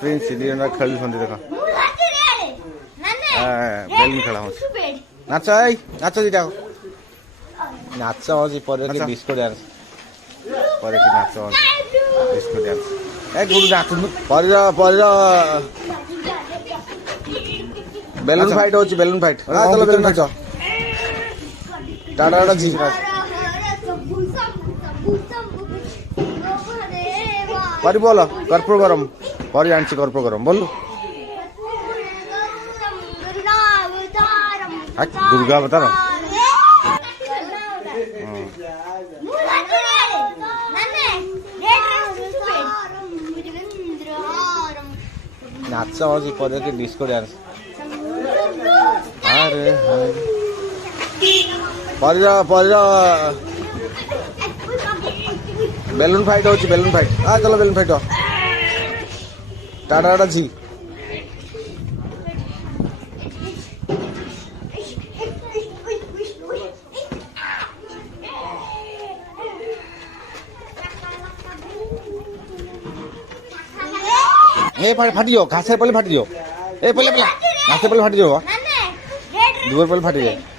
prince ଦି ଜଣ ଖେଳୁଛନ୍ତି ଦେଖ ବେଲୁନ ଖେଳ ହଉଛି ନାଚ ଏଇ ନାଚ ଦିଟା ନାଚ ହଉଛି ପରେ ଡିସ୍କୋ ଡ୍ୟାନ୍ସ ପରେ କି ନାଚ ହଉଛି ଡିସ୍କୋ ଡ୍ୟାନ୍ସ ଏ ଗୁଡୁ ନାଚୁନୁ ପରିର ବେଲୁନ ଫାଇଟ୍ ହଉଛି ବେଲୁନ ଫାଇଟ୍ ଚାଲ ବେଲୁନ ନାଚ टाटा टाटा जी परी बोल कर्पूर गरम परी आनी कर्पूर गरम बोलू दुर्गा अवतार नाच हूँ पद की डिस्को डांस अरे बेलून फाइट होची बेलून फाइट चलो बेलून फाइट टाटा टाटा जी ए फाटी जाओ घास पहले फाटी जाओ ए पहले घास पहले फाटी जाओ दुबर पहले फाटी जाए